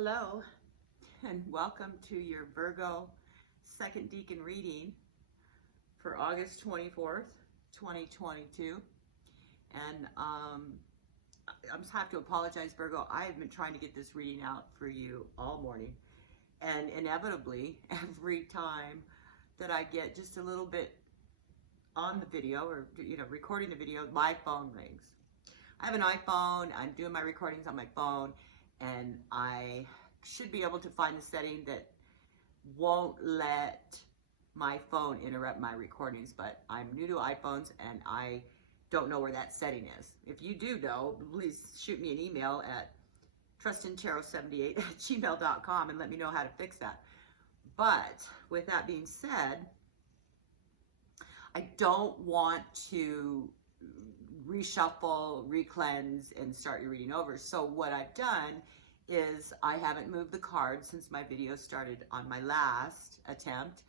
Hello, and welcome to your Virgo second Decan reading for August 24th, 2022. And I just have to apologize, Virgo. I have been trying to get this reading out for you all morning. And inevitably, every time that I get just a little bit on the video or, recording the video, my phone rings. I have an iPhone. I'm doing my recordings on my phone. And I should be able to find a setting that won't let my phone interrupt my recordings, but I'm new to iPhones and I don't know where that setting is. If you do know, please shoot me an email at trustintarot78@gmail.com and let me know how to fix that. But with that being said, I don't want to reshuffle, re-cleanse, and start your reading over. So what I've done is I haven't moved the cards since my video started on my last attempt,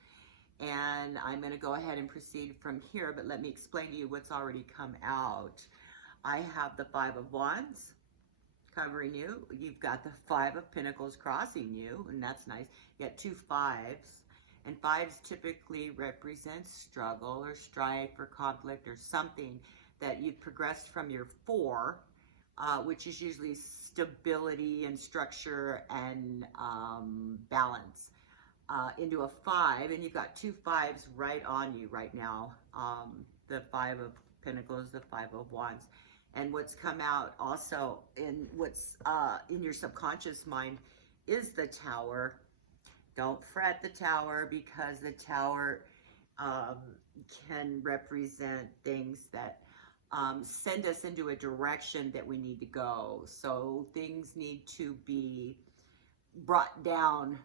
and I'm going to go ahead and proceed from here, but let me explain to you what's already come out. I have the Five of Wands covering you. You've got the Five of Pentacles crossing you, and that's nice. You got two fives, and fives typically represent struggle or strife or conflict or something that you've progressed from your four, which is usually stability and structure and balance, into a five, and you've got two fives right on you right now. The Five of Pentacles, the Five of Wands. And what's come out also in what's in your subconscious mind is the Tower. Don't fret the Tower, because the Tower can represent things that send us into a direction that we need to go. So things need to be brought down,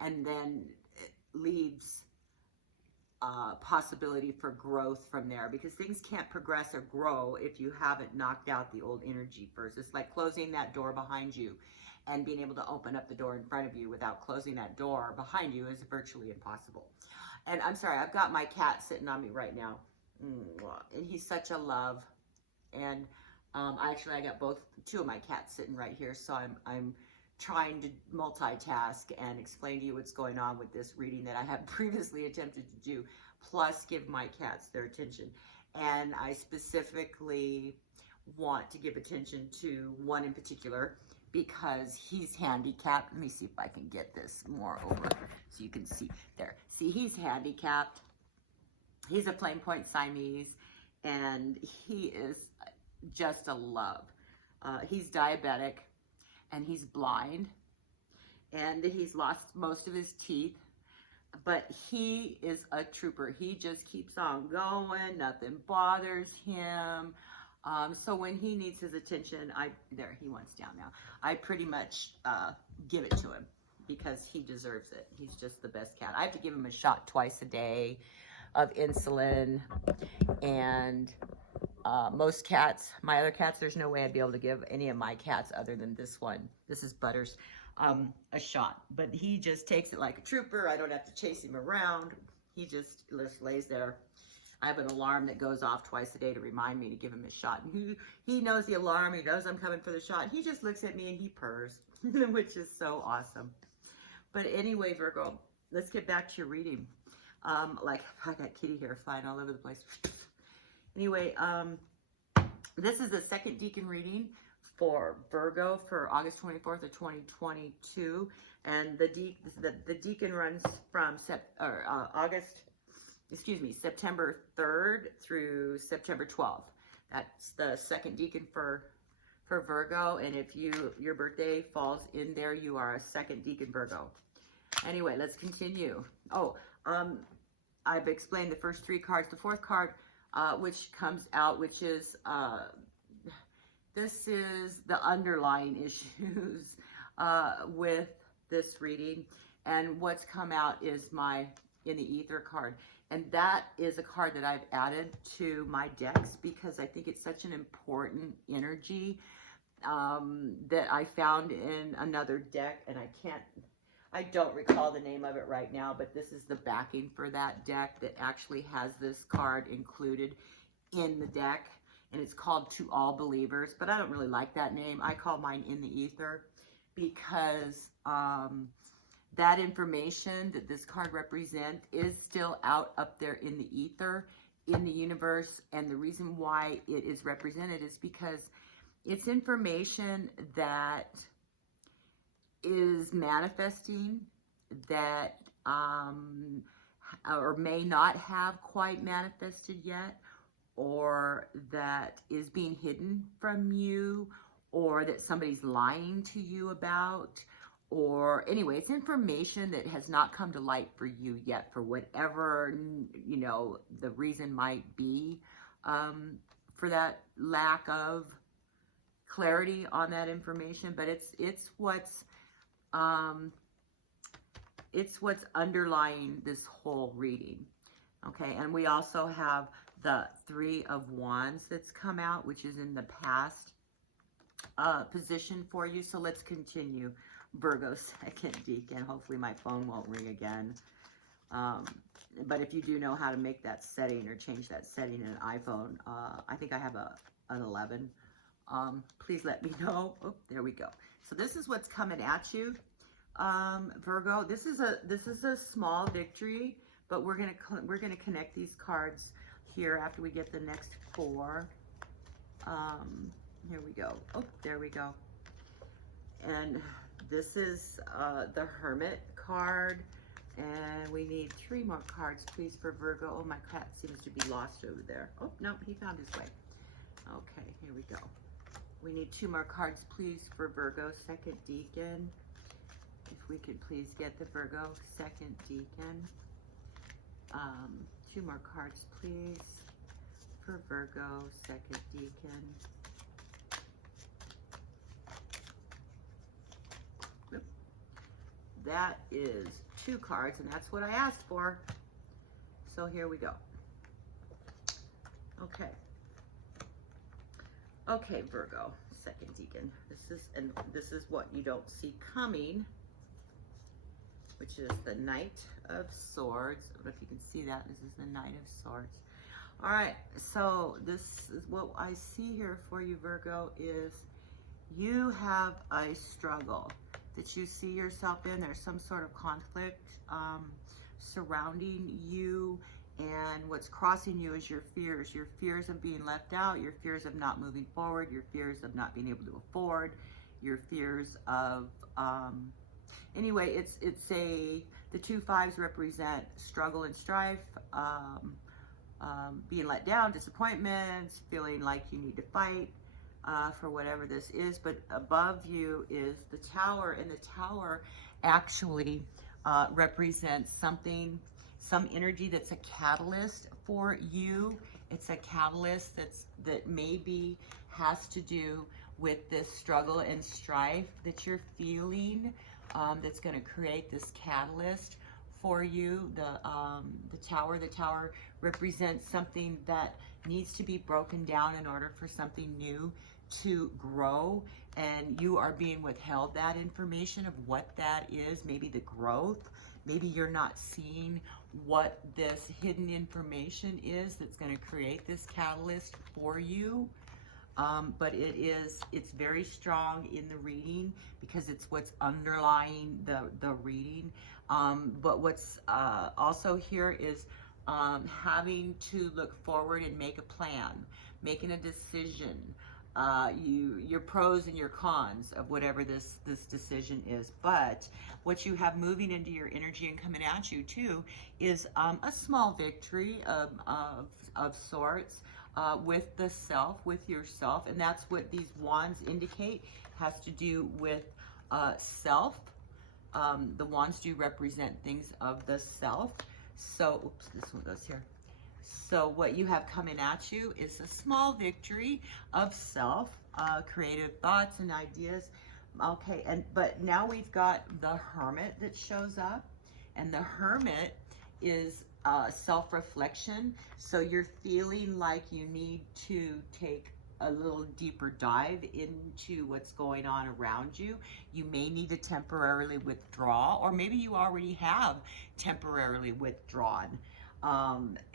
and then it leaves possibility for growth from there, because things can't progress or grow if you haven't knocked out the old energy first. It's like closing that door behind you and being able to open up the door in front of you without closing that door behind you is virtually impossible. And I'm sorry, I've got my cat sitting on me right now. And he's such a love. And I got two of my cats sitting right here, so I'm trying to multitask and explain to you what's going on with this reading that I have previously attempted to do, plus give my cats their attention. And I specifically want to give attention to one in particular because he's handicapped. Let me see if I can get this more over so you can see there. See, he's handicapped. He's a Flame Point Siamese, and he is just a love. He's diabetic, and he's blind, and he's lost most of his teeth, but he is a trooper. He just keeps on going. Nothing bothers him. So when he needs his attention, there, he wants down now. I pretty much give it to him because he deserves it. He's just the best cat. I have to give him a shot twice a day of insulin, and most cats, my other cats, there's no way I'd be able to give any of my cats other than this one. This is Butters, a shot, but he just takes it like a trooper. I don't have to chase him around. He just lays there. I have an alarm that goes off twice a day to remind me to give him a shot. And he knows the alarm. He knows I'm coming for the shot. He just looks at me and he purrs, which is so awesome. But anyway, Virgo, let's get back to your reading. Like, I got kitty hair flying all over the place. Anyway, this is the second Decan reading for Virgo for August 24th of 2022. And the Decan runs from September 3rd through September 12th. That's the second Decan for Virgo. And if your birthday falls in there, you are a second Decan Virgo. Anyway, let's continue. I've explained the first three cards. The fourth card, which comes out, which is, this is the underlying issues with this reading. And what's come out is in the Ether card. And that is a card that I've added to my decks because I think it's such an important energy that I found in another deck, and I don't recall the name of it right now, but this is the backing for that deck that actually has this card included in the deck, and it's called To All Believers, but I don't really like that name. I call mine In the Ether, because that information that this card represents is still out up there in the ether, in the universe. And the reason why it is represented is because it's information that is manifesting, that or may not have quite manifested yet, or that is being hidden from you, or that somebody's lying to you about, or anyway, it's information that has not come to light for you yet, for whatever, you know, the reason might be, for that lack of clarity on that information. But it's what's underlying this whole reading. Okay, and we also have the Three of Wands that's come out, which is in the past position for you. So let's continue. Virgo, second decan. Hopefully my phone won't ring again. But if you do know how to make that setting or change that setting in an iPhone, I think I have an 11. Please let me know. Oh, there we go. So this is what's coming at you, Virgo. This is a small victory, but we're gonna connect these cards here after we get the next 4. Here we go. Oh, there we go. And this is the Hermit card, and we need 3 more cards, please, for Virgo. Oh, my cat seems to be lost over there. Oh, no, he found his way. Okay, here we go. We need 2 more cards, please, for Virgo, second decan. If we could please get the Virgo, second decan. 2 more cards, please, for Virgo, second decan. That is 2 cards, and that's what I asked for. So here we go. Okay. Okay, Virgo, second decan. This is what you don't see coming, which is the Knight of Swords. I don't know if you can see that. This is the Knight of Swords. All right, so this is what I see here for you, Virgo, is you have a struggle that you see yourself in. There's some sort of conflict surrounding you, and what's crossing you is your fears of being left out, your fears of not moving forward, your fears of not being able to afford, your fears of anyway, the 2 5s represent struggle and strife, being let down, disappointments, feeling like you need to fight for whatever this is. But above you is the Tower, and the Tower actually represents something, some energy that's a catalyst for you. It's a catalyst that maybe has to do with this struggle and strife that you're feeling, that's going to create this catalyst for you. The Tower represents something that needs to be broken down in order for something new to grow, and you are being withheld that information of what that is. Maybe the growth, maybe you're not seeing what this hidden information is that's going to create this catalyst for you. But it's very strong in the reading because it's what's underlying the reading. But what's also here is having to look forward and make a plan, making a decision, your pros and your cons of whatever this decision is. But what you have moving into your energy and coming at you too is a small victory of sorts. With the self, with yourself, and that's what these wands indicate, has to do with self. The wands do represent things of the self. So, oops, this one goes here. So what you have coming at you is a small victory of self, creative thoughts and ideas. Okay, but now we've got the Hermit that shows up, and the Hermit is self-reflection. So you're feeling like you need to take a little deeper dive into what's going on around you. You may need to temporarily withdraw, or maybe you already have temporarily withdrawn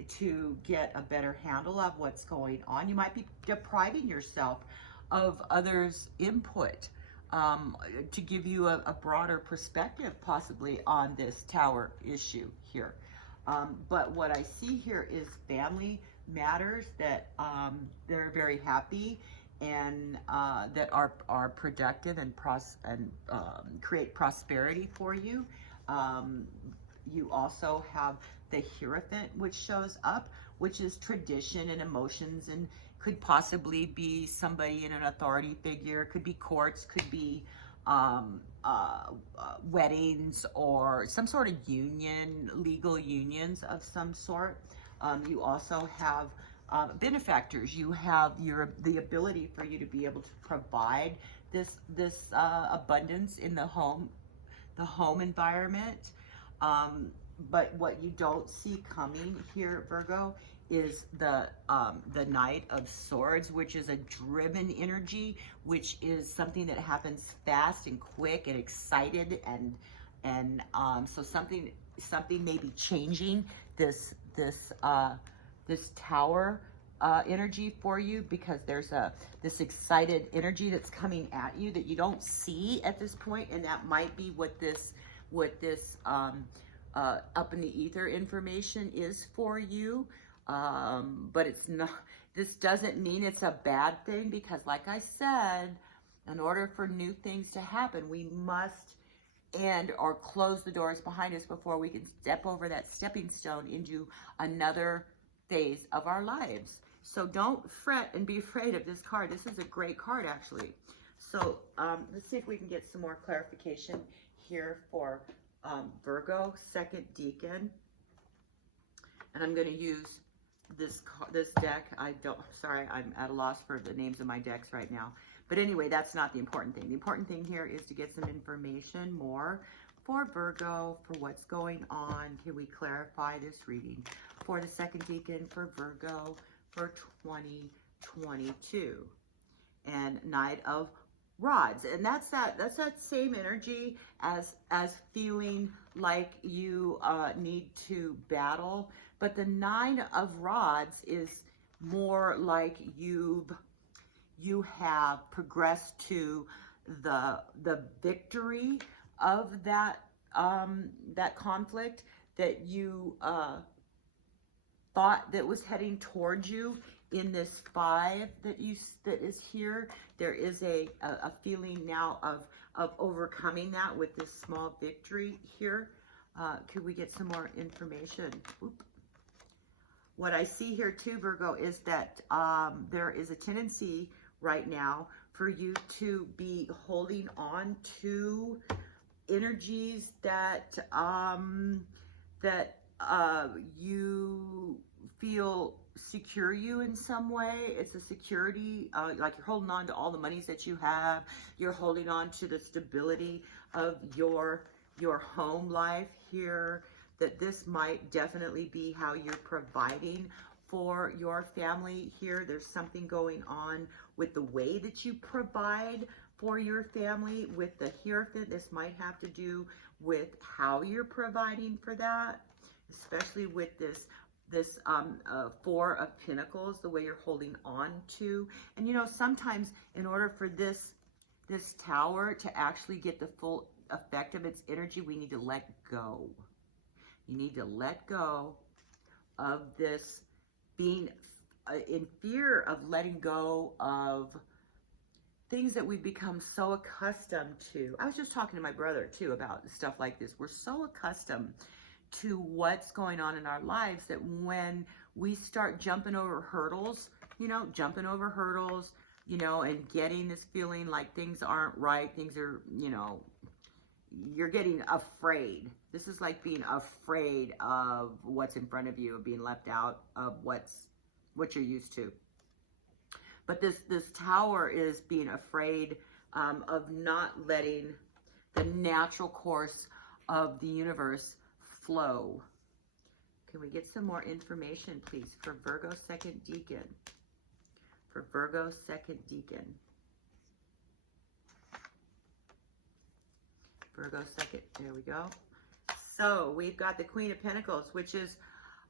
to get a better handle of what's going on. You might be depriving yourself of others' input to give you a broader perspective possibly on this Tower issue here. But what I see here is family matters that they're very happy and that are productive and create prosperity for you. You also have the Hierophant, which shows up, which is tradition and emotions, and could possibly be somebody in an authority figure, could be courts, could be weddings or some sort of union, legal unions of some sort. You also have benefactors. You have the ability for you to be able to provide this abundance in the home environment. But what you don't see coming here, Virgo, is the Knight of Swords, which is a driven energy, which is something that happens fast and quick and excited, and so something may be changing this Tower energy for you, because there's this excited energy that's coming at you that you don't see at this point, and that might be what this up in the ether information is for you. But it's not, this doesn't mean it's a bad thing, because like I said, in order for new things to happen, we must end or close the doors behind us before we can step over that stepping stone into another phase of our lives. So don't fret and be afraid of this card. This is a great card, actually. So let's see if we can get some more clarification here for Virgo, second decan. And I'm going to use this deck. Sorry, I'm at a loss for the names of my decks right now. But anyway, that's not the important thing. The important thing here is to get some information more for Virgo, for what's going on. Can we clarify this reading for the second decan for Virgo for 2022? And Knight of Rods, and that's that same energy as feeling like you need to battle. But the Nine of Rods is more like you have progressed to the victory of that conflict that you thought that was heading towards you. In this 5 that is here, there is a feeling now of overcoming that with this small victory here. Could we get some more information? Oop. What I see here too, Virgo, is that there is a tendency right now for you to be holding on to energies that you feel secure you in some way. It's a security, like you're holding on to all the monies that you have. You're holding on to the stability of your home life here. That this might definitely be how you're providing for your family here. There's something going on with the way that you provide for your family. With the Hierophant, this might have to do with how you're providing for that, especially with this 4 of Pentacles, the way you're holding on to. And you know, sometimes in order for this Tower to actually get the full effect of its energy, we need to let go. You need to let go of this being in fear of letting go of things that we've become so accustomed to. I was just talking to my brother too about stuff like this. We're so accustomed to what's going on in our lives that when we start jumping over hurdles, and getting this feeling like things aren't right, things are, you're getting afraid. This is like being afraid of what's in front of you, of being left out of what you're used to. But this Tower is being afraid of not letting the natural course of the universe flow. Can we get some more information, please, for Virgo second decan? For Virgo second decan. Virgo second, there we go. So we've got the Queen of Pentacles, which is,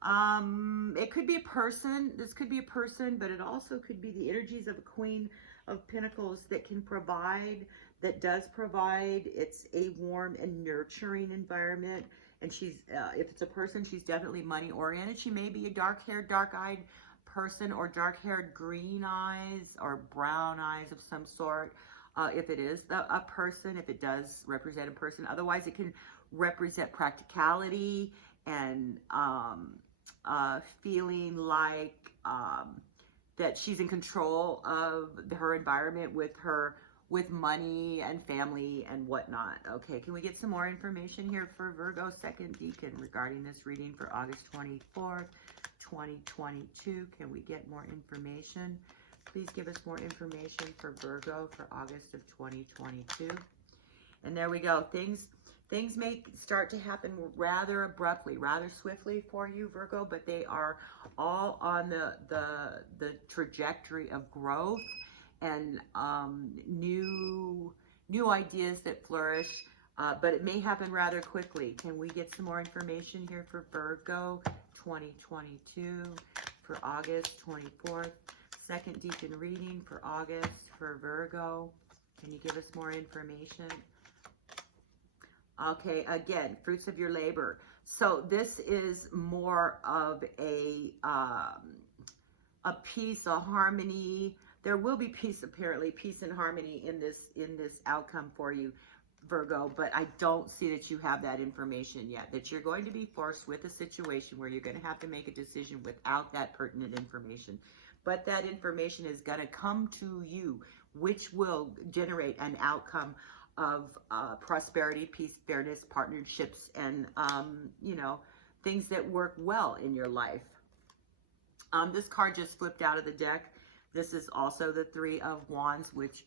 it could be a person. This could be a person, but it also could be the energies of a Queen of Pentacles that can provide that does provide. It's a warm and nurturing environment. And she's, if it's a person, she's definitely money oriented. She may be a dark-haired, dark-eyed person, or dark-haired green eyes or brown eyes of some sort. If it is a person, if it does represent a person. Otherwise, it can represent practicality and feeling like that she's in control of her environment with money and family and whatnot. Okay, can we get some more information here for Virgo, second decan, regarding this reading for August 24th, 2022? Can we get more information? Please give us more information for Virgo for August of 2022. And there we go. Things may start to happen rather abruptly, rather swiftly for you, Virgo, but they are all on the trajectory of growth and new ideas that flourish, but it may happen rather quickly. Can we get some more information here for Virgo 2022 for August 24th? Second decan reading for August for Virgo. Can you give us more information? Okay, again, fruits of your labor. So this is more of a peace, a harmony. There will be peace, apparently, peace and harmony in this outcome for you, Virgo, but I don't see that you have that information yet, that you're going to be forced with a situation where you're going to have to make a decision without that pertinent information. But that information is going to come to you, which will generate an outcome of prosperity, peace, fairness, partnerships, and, you know, things that work well in your life. This card just flipped out of the deck. This is also the Three of Wands, which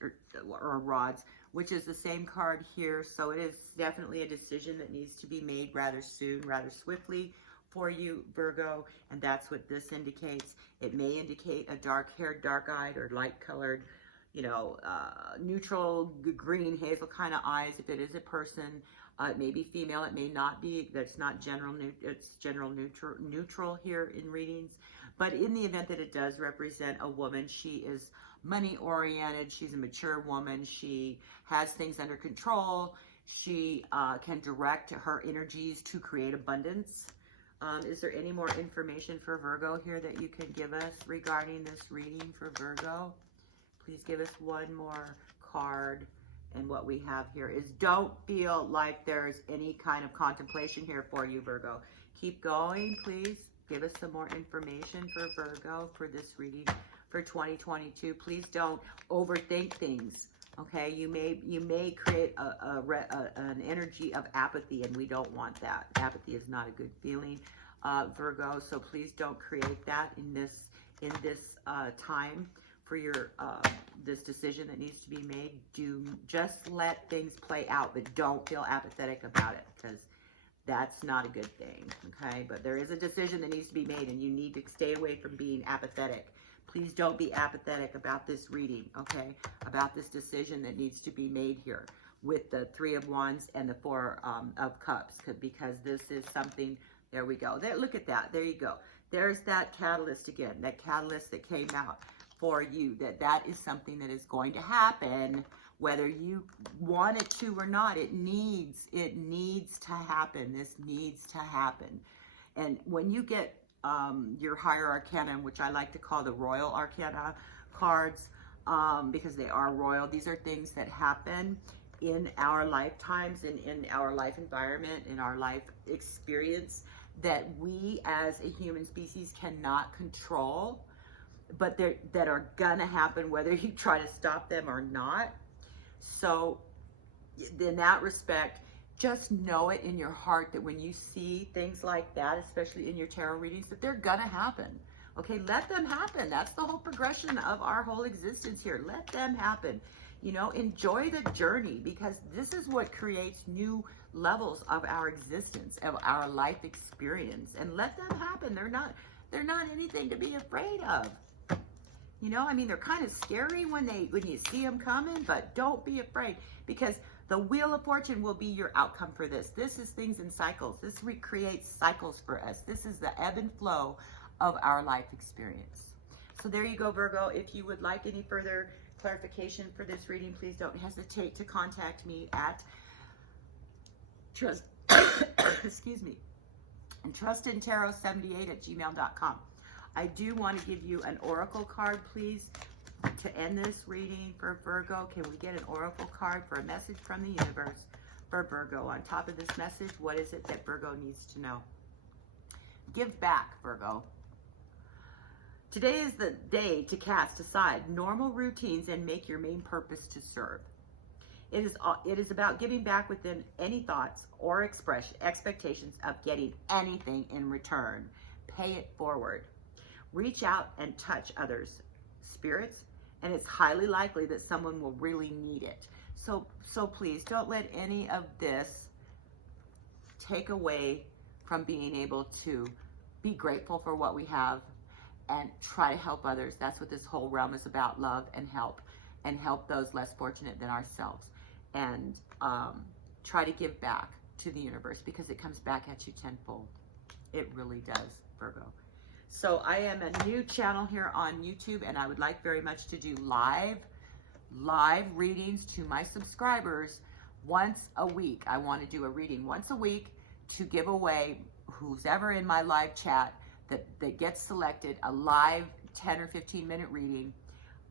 or rods, which is the same card here. So it is definitely a decision that needs to be made rather soon, rather swiftly for you, Virgo. And that's what this indicates. It may indicate a dark-haired, dark-eyed, or light-colored, you know, neutral, green, hazel kind of eyes. If it is a person, it may be female, it may not be. That's not general, it's general neutral here in readings. But in the event that it does represent a woman, she is money oriented. She's a mature woman. She has things under control. She can direct her energies to create abundance. Is there any more information for Virgo here that you can give us regarding this reading for Virgo? Please give us one more card. And what we have here is, don't feel like there's any kind of contemplation here for you, Virgo. Keep going, please. Give us some more information for Virgo for this reading for 2022. Please don't overthink things. Okay, you may create an energy of apathy, and we don't want that. Apathy is not a good feeling, Virgo. So please don't create that in this time for your this decision that needs to be made. Do just let things play out, but don't feel apathetic about it, because that's not a good thing. Okay, but there is a decision that needs to be made, and you need to stay away from being apathetic. Please don't be apathetic about this reading, okay? About this decision that needs to be made here with the Three of Wands and the Four of Cups, because this is something. There we go. There, look at that. There you go. There's that catalyst again. That catalyst that came out for you. That is something that is going to happen, whether you want it to or not. It needs to happen. This needs to happen. And when you get your higher arcana, which I like to call the royal arcana cards, because they are royal. These are things that happen in our lifetimes, in our life environment, in our life experience, that we as a human species cannot control, but that are gonna happen whether you try to stop them or not. So in that respect, just know it in your heart that when you see things like that, especially in your tarot readings, that they're gonna happen. Okay, let them happen. That's the whole progression of our whole existence here. Let them happen. You know, enjoy the journey, because this is what creates new levels of our existence, of our life experience. And let them happen. They're not anything to be afraid of. You know, I mean, they're kind of scary when you see them coming, but don't be afraid, because the Wheel of Fortune will be your outcome for this. This is things in cycles. This recreates cycles for us. This is the ebb and flow of our life experience. So there you go, Virgo. If you would like any further clarification for this reading, please don't hesitate to contact me at excuse me, trustedtarot78@gmail.com. I do want to give you an oracle card, please, to end this reading for Virgo. Can we get an oracle card for a message from the universe for Virgo? On top of this message, what is it that Virgo needs to know? Give back, Virgo. Today is the day to cast aside normal routines and make your main purpose to serve. It is about giving back within any thoughts or expectations of getting anything in return. Pay it forward. Reach out and touch others' spirits, and it's highly likely that someone will really need it. So please don't let any of this take away from being able to be grateful for what we have and try to help others. That's what this whole realm is about, love and help those less fortunate than ourselves. And try to give back to the universe, because it comes back at you tenfold. It really does, Virgo. So I am a new channel here on YouTube, and I would like very much to do live readings to my subscribers once a week. I want to do a reading once a week to give away who's ever in my live chat that gets selected a live 10 or 15 minute reading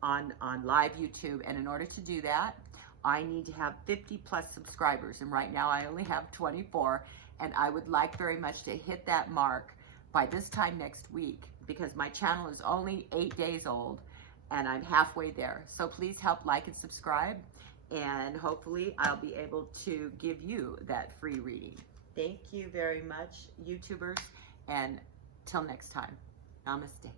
on live YouTube. And in order to do that, I need to have 50 plus subscribers, and right now I only have 24, and I would like very much to hit that mark by this time next week, because my channel is only 8 days old and I'm halfway there. So please help like and subscribe, and hopefully I'll be able to give you that free reading. Thank you very much, YouTubers, and till next time, namaste.